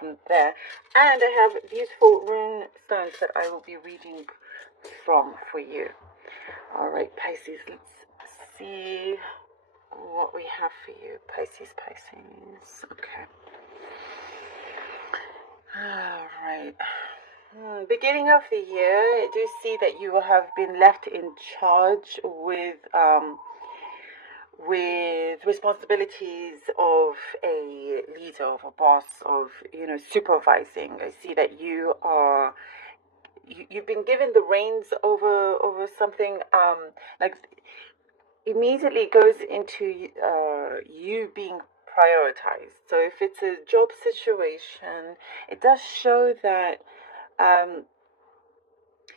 from there. And I have beautiful rune stones that I will be reading from for you. All right, Pisces, let's see what we have for you. Pisces. Okay. All right. Beginning of the year, I do see that you have been left in charge with responsibilities of a leader, of a boss, of supervising. I see that you've been given the reins over something. Like immediately goes into you being prioritized. So if it's a job situation, it does show that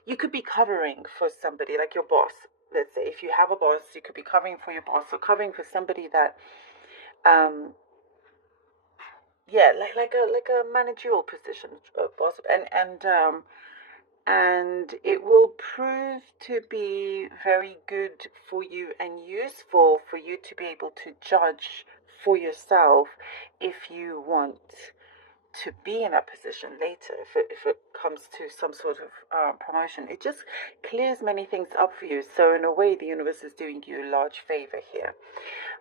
you could be covering for somebody like your boss. Let's say if you have a boss, you could be covering for your boss or covering for somebody that like a managerial position, boss, and it will prove to be very good for you and useful for you to be able to judge for yourself if you want to be in that position later, if it comes to some sort of promotion. It just clears many things up for you. So in a way, the universe is doing you a large favor here.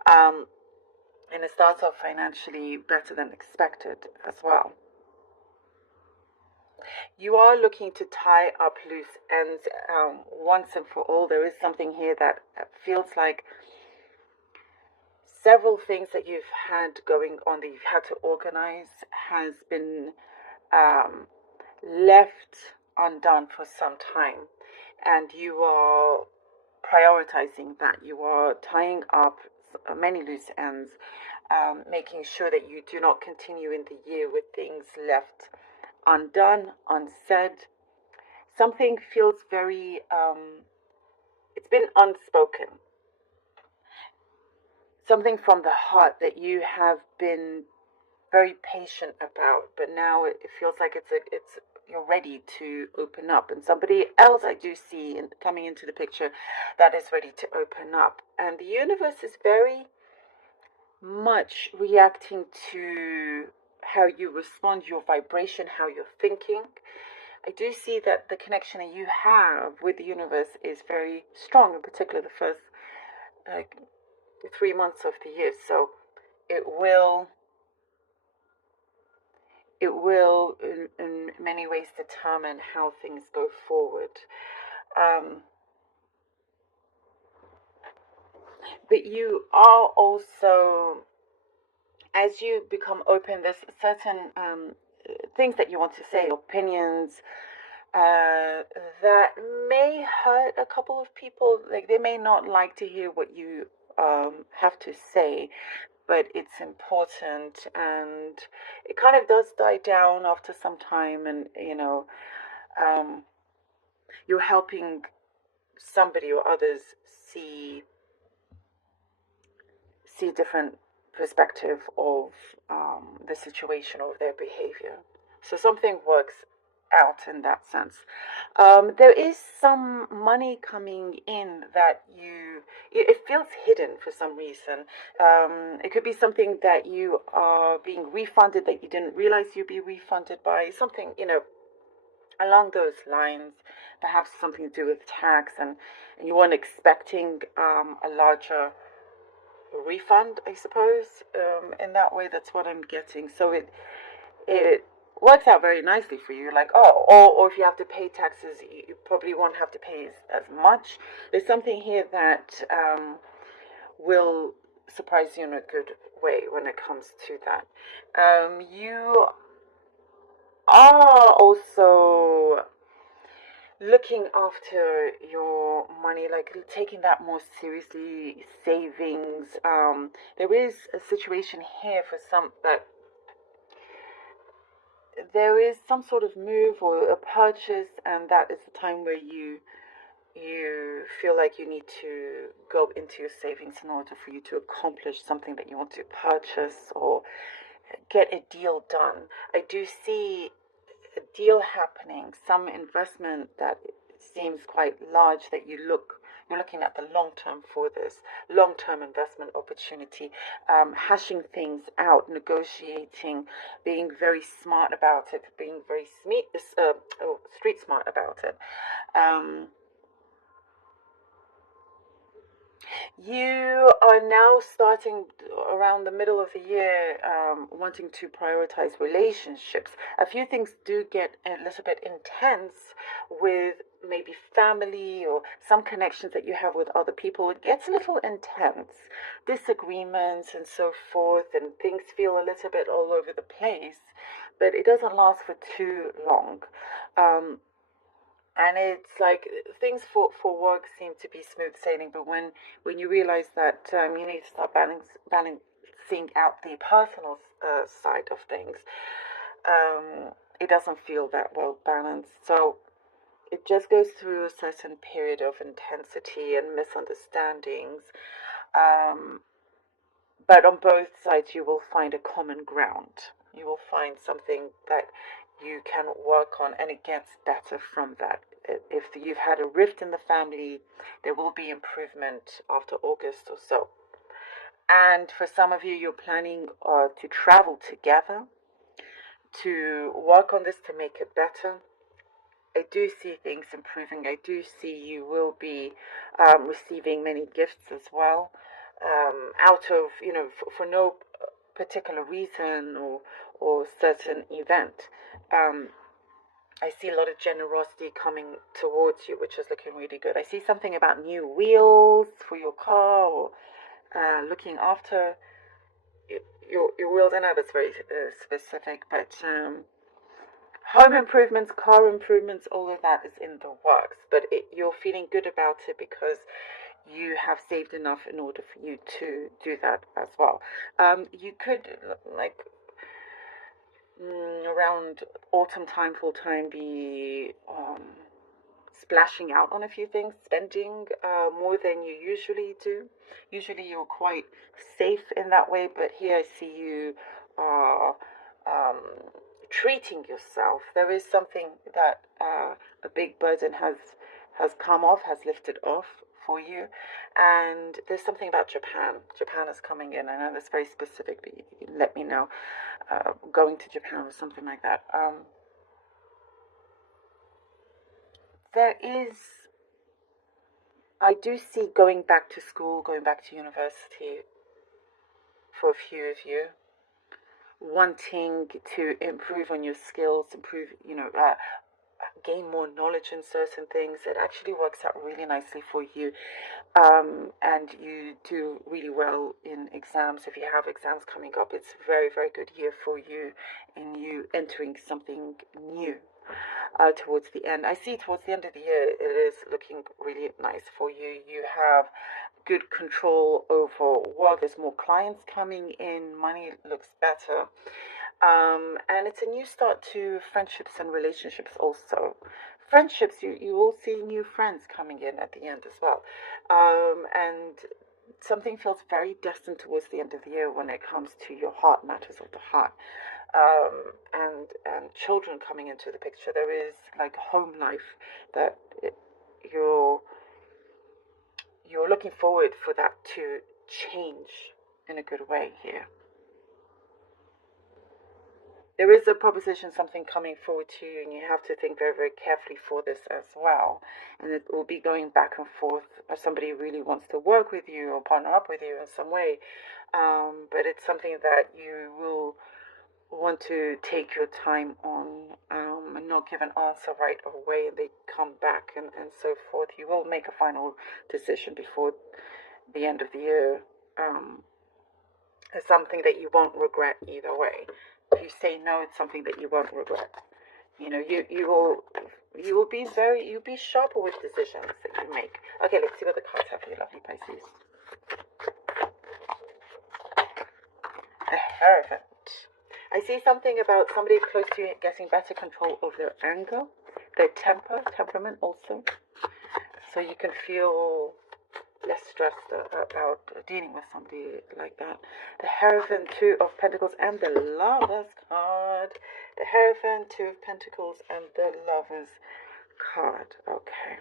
And it starts off financially better than expected as well. You are looking to tie up loose ends once and for all. There is something here that feels like several things that you've had going on that you've had to organize has been left undone for some time, and you are prioritizing that. You are tying up many loose ends, making sure that you do not continue in the year with things left undone, unsaid. Something feels very it's been unspoken, something from the heart that you have been very patient about, but now it feels like it's you're ready to open up, and somebody else I do see coming into the picture that is ready to open up. And the universe is very much reacting to how you respond, your vibration, how you're thinking. I do see that the connection that you have with the universe is very strong, in particular the first 3 months of the year. So it will in many ways determine how things go forward. But you are also, as you become open, there's certain things that you want to say, opinions that may hurt a couple of people. Like they may not like to hear what you have to say, but it's important, and it kind of does die down after some time, and you're helping somebody or others see different perspective of the situation or their behavior. So something works out in that sense. There is some money coming in that it feels hidden for some reason. It could be something that you are being refunded that you didn't realize you'd be refunded by, something along those lines, perhaps something to do with tax, and you weren't expecting a larger refund, I suppose. In that way, that's what I'm getting. So it works out very nicely for you. Like, or if you have to pay taxes, you probably won't have to pay as much. There's something here that will surprise you in a good way when it comes to that. You are also looking after your money, like taking that more seriously, savings. There is a situation here for some that there is some sort of move or a purchase, and that is the time where you feel like you need to go into your savings in order for you to accomplish something that you want to purchase or get a deal done. I do see a deal happening, some investment that seems quite large that you're You're looking at the long term for this, long term investment opportunity, hashing things out, negotiating, being very smart about it, being very street smart about it. You are now starting around the middle of the year, wanting to prioritize relationships. A few things do get a little bit intense with maybe family or some connections that you have with other people. It gets a little intense, disagreements and so forth, and things feel a little bit all over the place, but it doesn't last for too long. And it's like things for work seem to be smooth sailing, but when you realize that you need to start balancing out the personal side of things, it doesn't feel that well balanced. So it just goes through a certain period of intensity and misunderstandings. Um, but on both sides, you will find a common ground. You will find something that you can work on, and it gets better from that. If you've had a rift in the family, there will be improvement after August or so. And for some of you, you're planning to travel together to work on this to make it better. I do see things improving. I do see you will be receiving many gifts as well, out of, for no particular reason or certain event. I see a lot of generosity coming towards you, which is looking really good. I see something about new wheels for your car, or looking after your wheels. I know that's very specific, but home improvements, car improvements, all of that is in the works. But you're feeling good about it because you have saved enough in order for you to do that as well. You could, like, around autumn time, full time, be splashing out on a few things, spending more than you usually do. Usually you're quite safe in that way, but here I see you um, treating yourself. There is something that a big burden has come off, has lifted off for you. And there's something about Japan. Japan is coming in. I know that's very specific, but you let me know. Going to Japan or something like that. There is, I do see going back to school, going back to university for a few of you, wanting to improve on your skills, gain more knowledge in certain things. It actually works out really nicely for you. And you do really well in exams. If you have exams coming up, it's a very, very good year for you in you entering something new. Towards the end, I see towards the end of the year, it is looking really nice for you. You have good control over work. There's more clients coming in. Money looks better. And it's a new start to friendships and relationships also. Friendships, you will see new friends coming in at the end as well. And something feels very destined towards the end of the year when it comes to your heart, matters of the heart. And children coming into the picture. There is like home life that you're looking forward for that to change in a good way here. There is a proposition, something coming forward to you, and you have to think very, very carefully for this as well. And it will be going back and forth, or somebody really wants to work with you or partner up with you in some way. But it's something that you will want to take your time on, and not give an answer right away, and they come back and so forth. You will make a final decision before the end of the year. It's something that you won't regret either way. If you say no, it's something that you won't regret. You'll be sharper with decisions that you make. Okay, let's see what the cards have for you, lovely Pisces. The Hierophant. I see something about somebody close to you getting better control of their anger, their temperament also. So you can feel less stressed about dealing with somebody like that. The Hierophant, Two of Pentacles, and the Lovers card. The Hierophant, Two of Pentacles, and the Lovers card. Okay.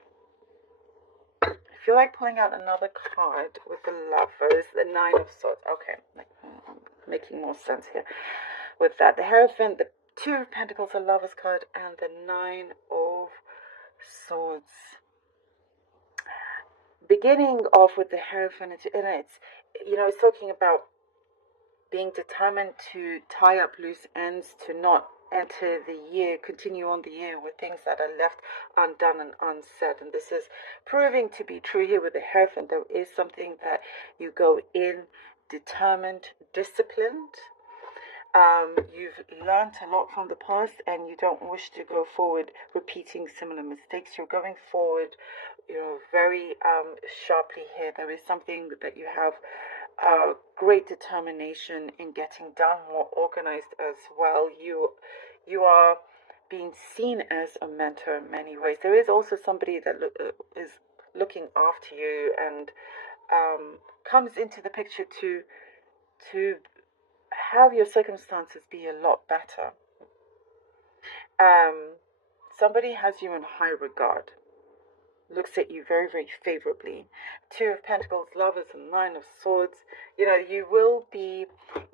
feel like pulling out another card with the Lovers, the Nine of Swords. Okay, making more sense here with that. The Hierophant, the Two of Pentacles, the Lovers card, and the Nine of Swords. Beginning off with the Hierophant, and it's talking about being determined to tie up loose ends, to not enter the year, continue on the year with things that are left undone and unsaid. And this is proving to be true here with the Hierophant. There is something that you go in determined, disciplined. You've learned a lot from the past and you don't wish to go forward repeating similar mistakes. You're going forward, very sharply here. There is something that you have great determination in getting done, more organized as well. You are being seen as a mentor in many ways. There is also somebody that is looking after you and comes into the picture to have your circumstances be a lot better. Somebody has you in high regard, looks at you very, very favorably. Two of Pentacles, Lovers, and Nine of Swords. You will be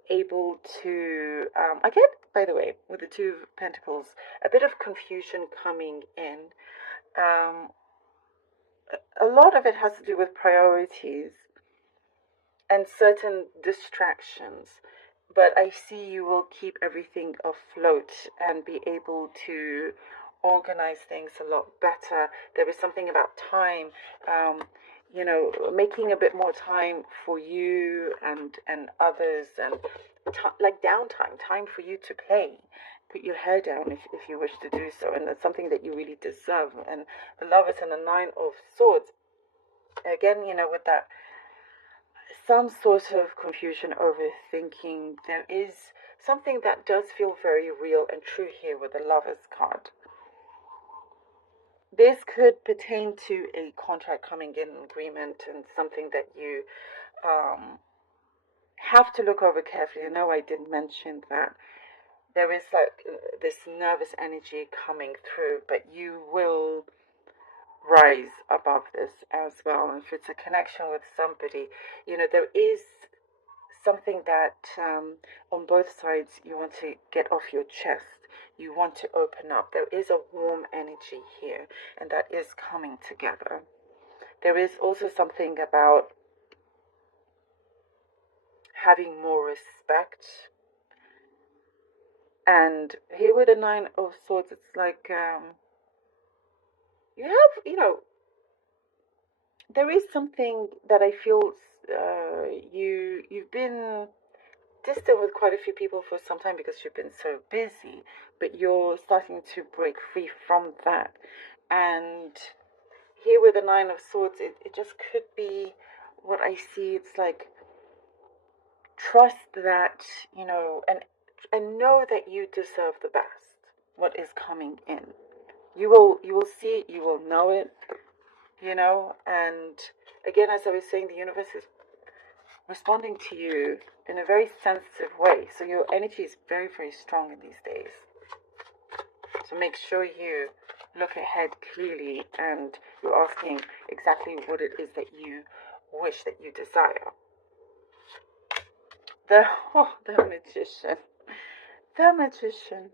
able to, I get, by the way, with the Two of Pentacles, a bit of confusion coming in. A lot of it has to do with priorities and certain distractions. But I see you will keep everything afloat and be able to organize things a lot better. There is something about time, making a bit more time for you and others, and like downtime, time for you to play. Put your hair down if you wish to do so, and that's something that you really deserve. And the Lovers and the Nine of Swords, again, with that some sort of confusion, overthinking. There is something that does feel very real and true here with the Lovers card. This could pertain to a contract coming in agreement and something that you have to look over carefully. I know I did mention that. There is like this nervous energy coming through, but you will rise above this as well. And if it's a connection with somebody, there is something that on both sides you want to get off your chest. You want to open up. There is a warm energy here, and that is coming together. There is also something about having more respect. And here with the Nine of Swords, it's like you have, there is something that I feel you've been distant with quite a few people for some time because you've been so busy, but you're starting to break free from that. And here with the Nine of Swords, it just could be what I see. It's like trust that, and know that you deserve the best, what is coming in. You will see it, you will know it, and again, as I was saying, the universe is responding to you in a very sensitive way. So your energy is very, very strong in these days. So make sure you look ahead clearly and you're asking exactly what it is that you wish, that you desire. The Magician. The Magician.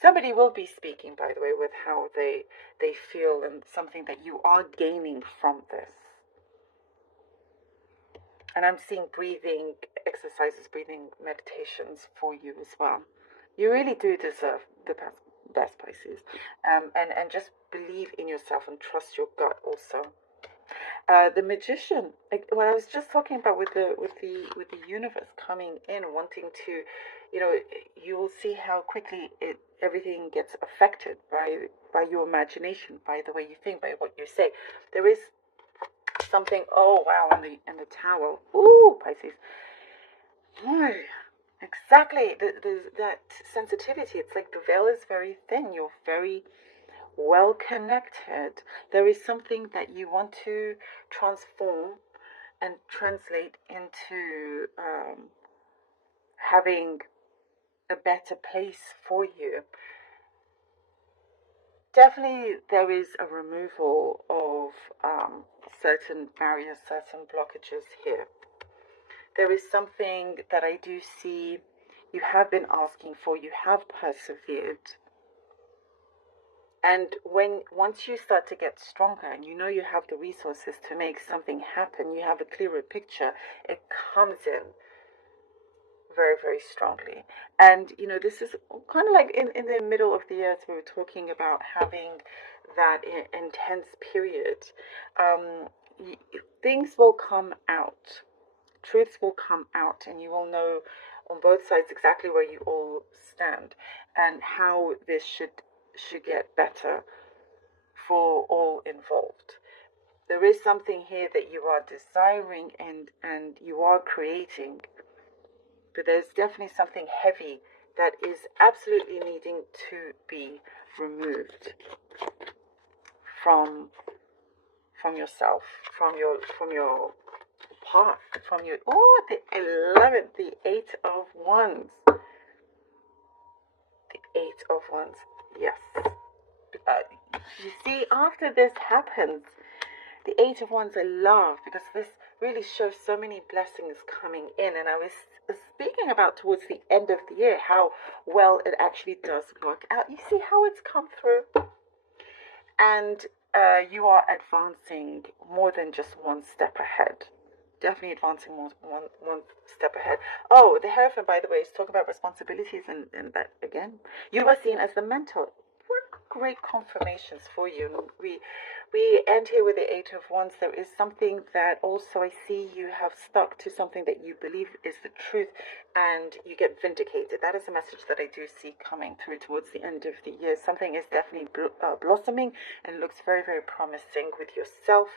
Somebody will be speaking, by the way, with how they feel and something that you are gaining from this. And I'm seeing breathing exercises, breathing meditations for you as well. You really do deserve the best, Pisces. And just believe in yourself and trust your gut also. The Magician, what I was just talking about with the universe coming in, wanting to, you will see how quickly everything gets affected by your imagination, by the way you think, by what you say. There is something. Oh wow! In the Tower. Ooh, Pisces. Oh, exactly. That sensitivity. It's like the veil is very thin. You're very well connected. There is something that you want to transform and translate into having a better place for you. definitely there is a removal of certain barriers, certain blockages here. There is something that I do see you have been asking for, you have persevered. And once you start to get stronger and you know you have the resources to make something happen, you have a clearer picture, it comes in very, very strongly. And, this is kind of like in the middle of the year, as we were talking about having that intense period. Things will come out, truths will come out, and you will know on both sides exactly where you all stand and how this should get better for all involved. There is something here that you are desiring and you are creating, but there's definitely something heavy that is absolutely needing to be removed from yourself, from your path, from your the 11th, the 8 of Wands, the 8 of Wands. Yes. You see, after this happens, the 8 of Wands, I love, because this really shows so many blessings coming in. And I was speaking about towards the end of the year how well it actually does work out. You see how it's come through, and you are advancing more than just one step ahead. Definitely advancing one step ahead. Oh, the Hierophant, by the way, is talking about responsibilities, and that again, you are seen as the mentor. Great confirmations for you. We end here with the 8 of Wands. There is something that also I see you have stuck to something that you believe is the truth, and you get vindicated. That is a message that I do see coming through towards the end of the year. Something is definitely blossoming and looks very, very promising with yourself,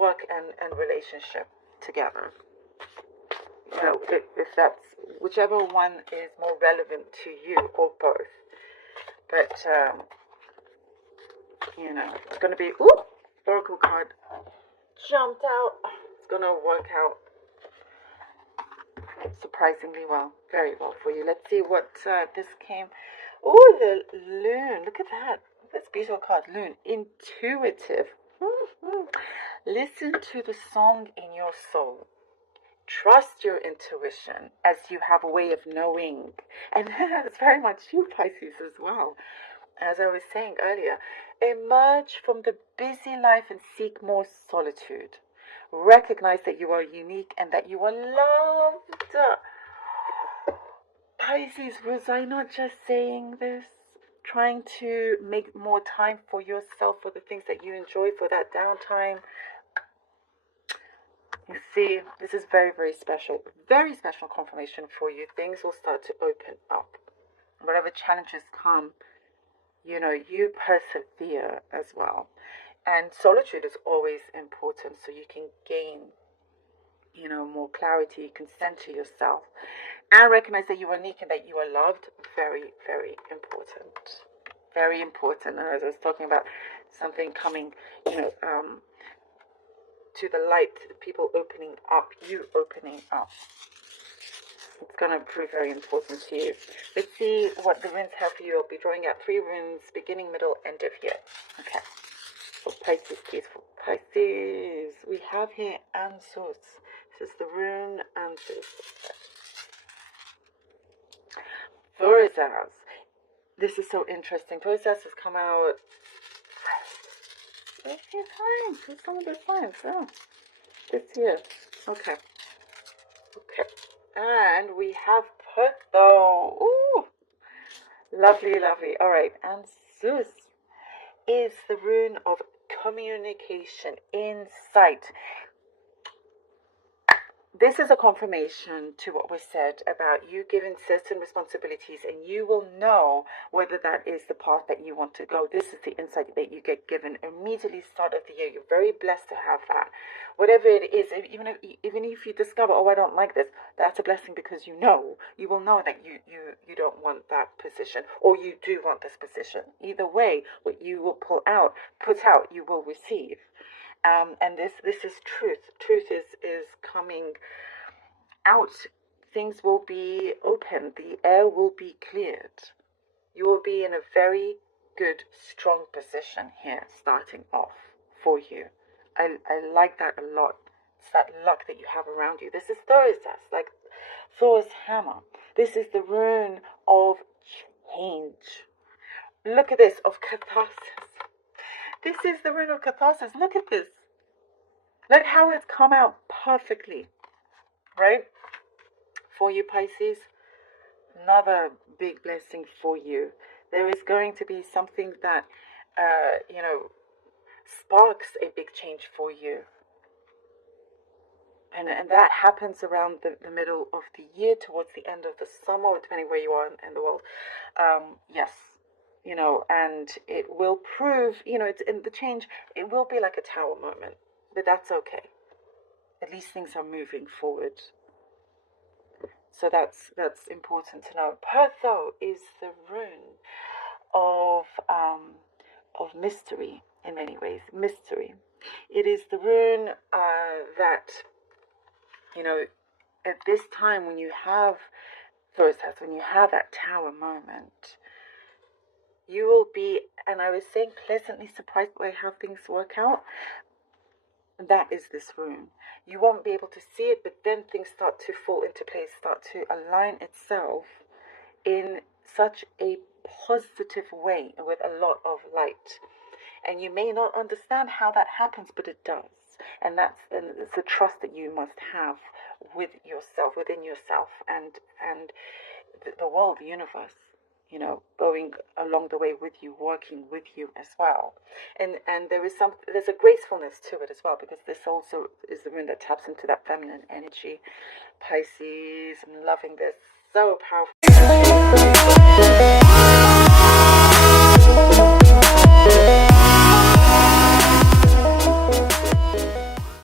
work, and relationship together. If that's whichever one is more relevant to you, or both. But it's going to be, Oracle card jumped out. It's going to work out surprisingly well, very well for you. Let's see what this came. Oh, the Loon. Look at that. This beautiful card, Loon. Intuitive. Listen to the song in your soul. Trust your intuition, as you have a way of knowing. And that's very much you, Pisces, as well. As I was saying earlier, emerge from the busy life and seek more solitude. Recognize that you are unique and that you are loved. Pisces, was I not just saying this? Trying to make more time for yourself, for the things that you enjoy, for that downtime. You see, this is very, very special confirmation for you. Things will start to open up. Whatever challenges come, you persevere as well. And solitude is always important, so you can gain, more clarity. You can center yourself and recognize that you are unique and that you are loved. Very, very important. Very important. And as I was talking about something coming, to the light, people opening up, you opening up. It's going to prove very important to you. Let's see what the runes have for you. I'll be drawing out 3 runes, beginning, middle, end of year. Okay. For Pisces, please. For Pisces, we have here Ansus. This is the rune Ansus. Thorazaz. This is so interesting. Thorazaz has come out a few times. There's some of the times. Oh, this year. Okay. And we have Pertho. Ooh. Lovely, lovely. All right. And Zeus is the rune of communication, insight. This is a confirmation to what was said about you given certain responsibilities, and you will know whether that is the path that you want to go. This is the insight that you get given immediately start of the year. You're very blessed to have that. Whatever it is, even if you discover, I don't like this, that's a blessing, because you will know that you don't want that position, or you do want this position. Either way, what you will put out, you will receive. And this is truth. Truth is coming out. Things will be open. The air will be cleared. You will be in a very good, strong position here starting off for you. I like that a lot. It's that luck that you have around you. This is Thor's, like Thor's hammer. This is the rune of change. Look at this, of catharsis. This is the rune of catharsis. Look at this. Look how it's come out perfectly, right? For you, Pisces, another big blessing for you. There is going to be something that, sparks a big change for you. And that happens around the middle of the year, towards the end of the summer, depending where you are in the world. Yes, and it will prove, it's in the change, it will be like a tower moment, but that's okay. At least things are moving forward. So that's important to know. Perth, though, is the rune of mystery in many ways. Mystery. It is the rune that, at this time when you have when you have that tower moment, you will be, and I was saying, pleasantly surprised by how things work out. That is this rune. You won't be able to see it, but then things start to fall into place, start to align itself in such a positive way with a lot of light. And you may not understand how that happens, but it does. And it's a trust that you must have with yourself, within yourself, and the world, the universe, going along the way with you, working with you as well. And there's a gracefulness to it as well, because this also is the rune that taps into that feminine energy. Pisces, I'm loving this. So powerful.